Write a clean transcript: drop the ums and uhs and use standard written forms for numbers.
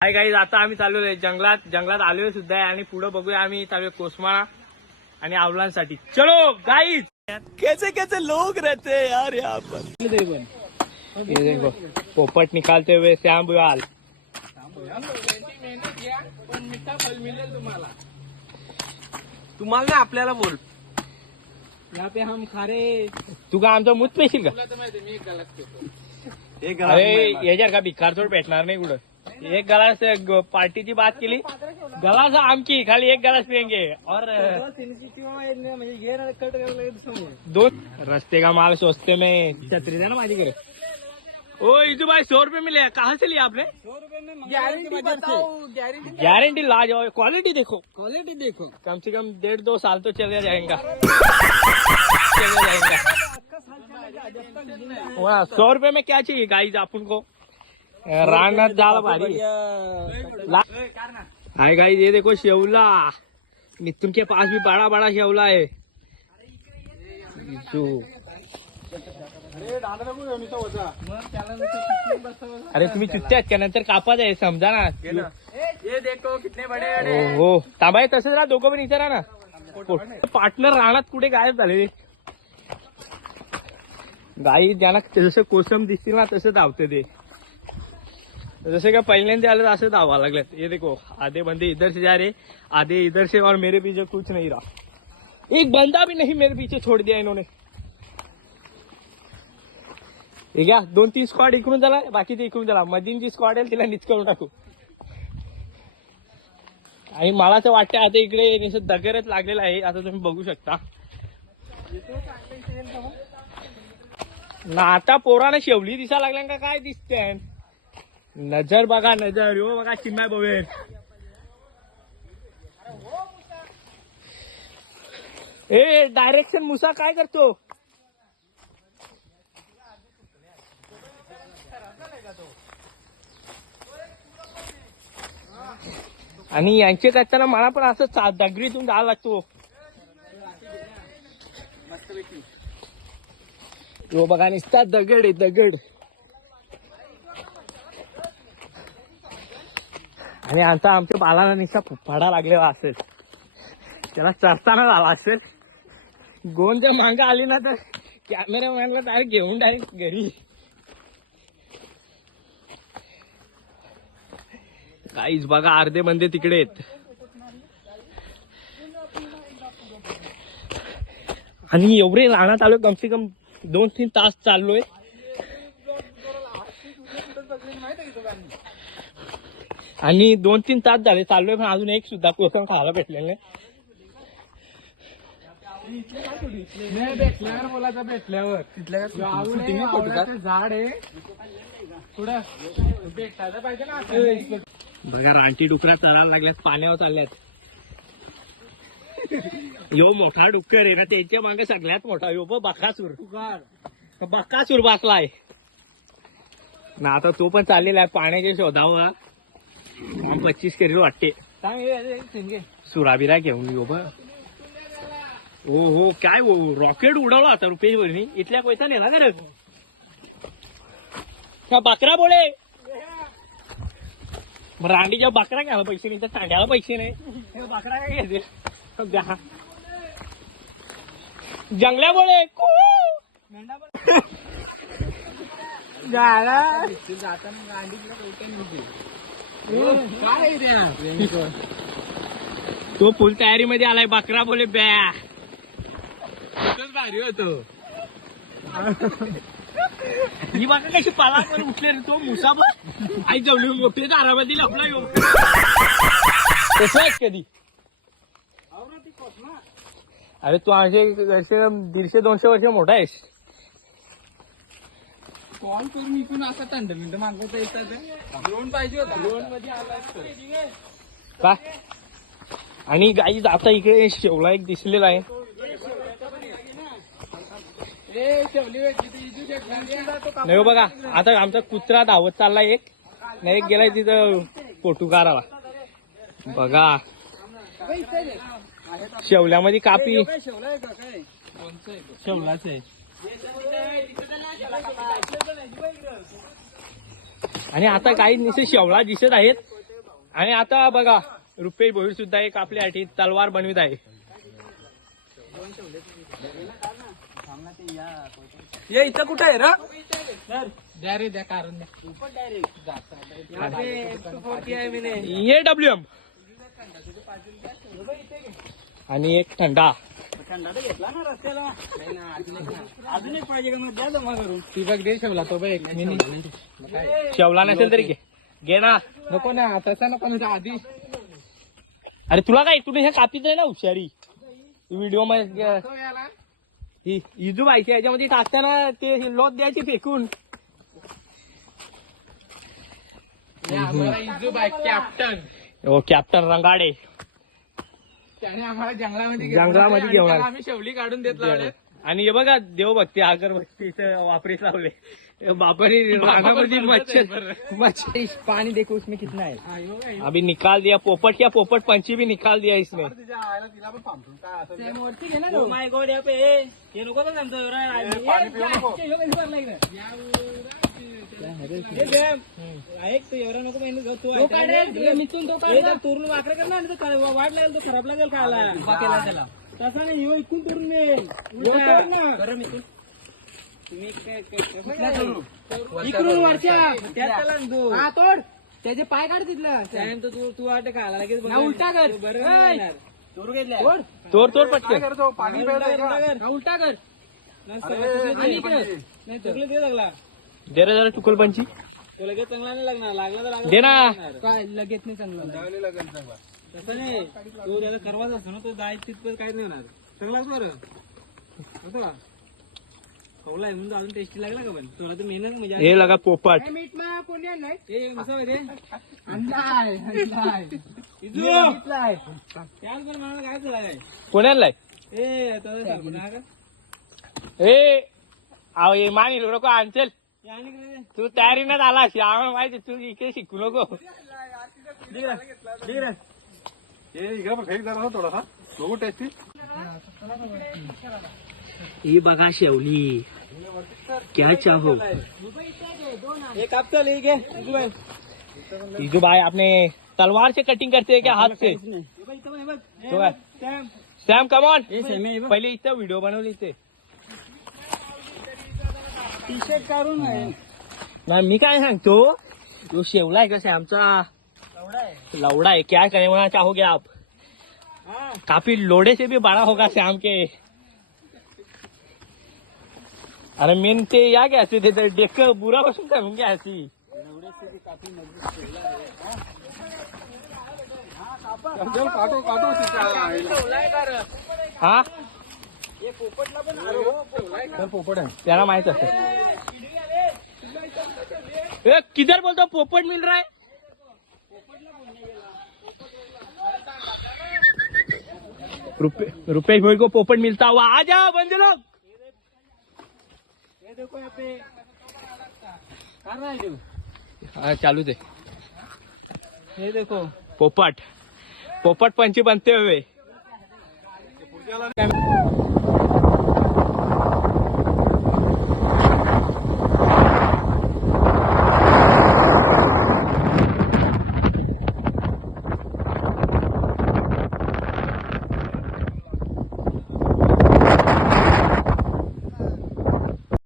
Hi guys, आता आम्ही चाललोय जंगलात आलोय सुद्धा आहे आणि पुढे बघूया आम्ही चाललोय कोसमाळा आणि आवलांसाठी. चलो गाईज, कैसे कैसे लोग रहते हैं यार यहाँ पर. ये देखो पोपट निकालते हुए श्याम बुआल. तुम्हाला आपल्याला बोल. यहाँ पे हम खारे तू का आमचा मूत पेशील का? अरे याच्यावर का भिकारचोड भेटणार नाही कुठं. एक गलास पार्टीची बात केली, गलास आमकी खाली एक गलास पियेंगे और दोन रस्ते का माल सोचते में. छतरी था ना माझी करे. ओ इजू भाई 100 रुपए मिले, कहाँ से लिया आपने? 100 रुपए में गारंटी. गारंटी लाजवाब. क्वालिटी देखो, कम से कम 1.5-2 साल तो चले जाएगा. 100 रुपए में क्या चाहिए गाइस अपन को? रानात झाला भारी. हाय गाइस, ये देखो शेवला. मिथुन के पास भी बड़ा बड़ा शेवला है. अरे तुम्ही चुत्त्यात का? नंतर कापाच आहे, समजा ना. ये देखो कितने बड़े. हो तांबाय तसंच राहा, दोघं पण इथे राहा ना. पार्टनर रानात कुठे गायब झाले. गाई ज्यांना जसं कोसम दिसतील ना तसं धावते ते. जैसे कि पहिल्यांदा आले असं धावा लागलेत. ये देखो आधे बंदे इधर से जा रहे, आधे इधर से, और मेरे पीछे कुछ नहीं रहा. एक बंदा भी नहीं मेरे पीछे छोड़ दिया इन्होंने. हे घ्या 2-3 स्क्वॉड इकडून झाला, बाकीचे इकडून झाला. मधींची स्क्वॉड आहे तिला निच करून टाकू. आणि मला तर वाटतं आता इकडे दगरच लागलेला आहे, आता तुम्ही बघू शकता ना. आता पोराने शेवली दिसा लागल्या का काय दिसते. नजर बघा, नजर. यो बघा चिन्मय बघेल. ए डायरेक्शन मुसा काय करतो? आणि यांचे करताना मला पण असं दगडीतून जायला लागतो. तो बघा निसता दगड आहे, दगड. आणि आता आमच्या बालाला निसता फुफाडा लागलेला असेल, त्याला चढताना झाला असेल. गोंद जर मांग आली ना तर कॅमेरामॅनला डायरेक्ट घेऊन डायरेक्ट घरी. काहीच बघा, अर्धे बंदे तिकडे आहेत. आणि एवढे रानात आलोय, कम से कम 2-3 तास चाललोय. आणि 2-3 तास झाले चाललोय, पण अजून एक सुद्धा कोसम खायला भेटलेलं नाही. भेटल्यावर बोलायचं. भेटल्यावर झाड आहे पुढं भेटायला पाहिजे ना. बघा रानटी डुकऱ्या चढायला लागल्यात, पाण्यावर चालल्यात. यो मोठा डुक्कर आहे ना, त्यांच्या मागे सगळ्यात मोठा यो बकासूर. बकासूर बसलाय ना. आता तो पण चाललेला आहे पाण्याच्या शोधावा. 25 करील वाटते. सुराबिरा घेऊन यो बा. हो काय रॉकेट उडवला होता रुपेश वरनी. इथल्या पैसा नेला का बकरा बोले. रांडीच्या बकरा घ्यायला पैसे नाही तर तांड्याला पैसे नाही. बकरा काय घ्यायचे जंगल्या बोले. तो फुल तयारी मध्ये आलाय. बकरा बोले ब्या. भारी होतो. ही बघा कशी पाला उठले रे. तो मुसाफर आई जवळ मोठे दारामध्ये लपला येऊ. कसं आहे कधी. अरे तू असे 150-200 वर्ष मोठा आहेस. कॉल करून इकडून असं थंड मागवता येतात. ड्रोन पाहिजे होता. ड्रोन मध्ये आला का. आणि गाई आता इकडे शेवला एक दिसलेला आहे. नाही बघा, आता आमचा कुत्रा धावत चालला. एक गेलाय तिथं फोटो काढावा. बघा शेवल्यामध्ये कापी. शेवलाच आहे. आणि आता काही निश्चित शेवळा दिसत आहेत. आणि आता बघा रुपेश भोईर सुद्धा एक आपल्यासाठी तलवार बनवित आहे. ये इथं कुठं आहे रे? द्या रे द्या कारण ये WM आणि एक थंडा. अजून एक पाहिजे का मग द्या जमा करून. ती बघ दे शेवला तो बघ शेवला नसेल तरी घे ना. नको ना तसा नको ना आधी. अरे तुला काय तुला हे कापीच आहे ना हुशारी व्हिडिओ मध्ये. ही इजू बायची याच्यामध्ये टाकताना ते लोट द्यायची फेकून. इजूबाई कॅप्टन. हो कॅप्टन रंगाडे त्याने आम्हाला जंगलामध्ये जंगलामध्ये घेऊन आला. आम्ही शेवली काढून देत लावले. आणि हे बघा देवभक्ती अगरबत्ती इथं वापरीस लावले. बापाने रानामध्ये मच्छर पानी देखो उसमें कितना है. अभी निकाल दिया पोपट. क्या पोपट पंछी भी निकाल दिया इसमें. माय गॉड यहाँ पे ये नको ना आमचं तोरण वाकडे कर ना वाट लागेल तो खराब लागेल खायला. त्याला तसा नाही हो इथून तोरण मिळेल. इकडून वरच्या त्याला तोड त्याचे पाय काढ तिथलं. तू वाटे खायला लगेच उलटा कर. बरं तोर तोर पटके उलटा कर. नाही तुला दे लागला. दे रे जरा चुकल पंछी तो लगेच चांगला नाही लागणार. लागला तर लागला दे ना. काय लगेच नाही चांगला तसं नाही. तो त्याला करवाच असतो ना तो जायचं तिथं काही नाही होणार. चांगलाच बरं असं का खावलाय म्हणून अजून टेस्टी लागला का. पण तुला तर मेहनत म्हणजे हे लगा पोपट. मीठ मा कोणी आणलाय हे मसाला दे आणलाय. त्याच पण मला काय तुला काय कोणाला ए का ए अहो हे मानी नको आणचल. तू तयारीनं आला आम्हाला माहिती तू इकडे शिकू नको. थोडासा बघू टेस्टी. ही बघा शेवली क्या चाहो. एक कापचल एक इजू भाई आपने तलवार से कटिंग करते हैं क्या हाथ से. तो सॅम कमॉन पहिले इथं व्हिडिओ बनवली ते टी शर्ट काढून ना. मी काय सांगतो तो शेवला आहे का सॅमचा लवड़ा है. क्या कहना चाहोगे आप. काफी लोड़े से भी बड़ा होगा श्याम के. अरे मेन ते या क्या ऐसे थे देख बुरा बसून घालून घ्या अशी. हा पोपट आहे त्याला माहित असत. किधर बोलतो पोपट मिल रहा है. रुपेश भाई को पोपट मिलता हुआ. आ जाओ बंदे लोग. ये देखो यहाँ पे कर रहा है जो. हाँ चालू थे. ये देखो पोपट पोपट पंछी बनते हुए.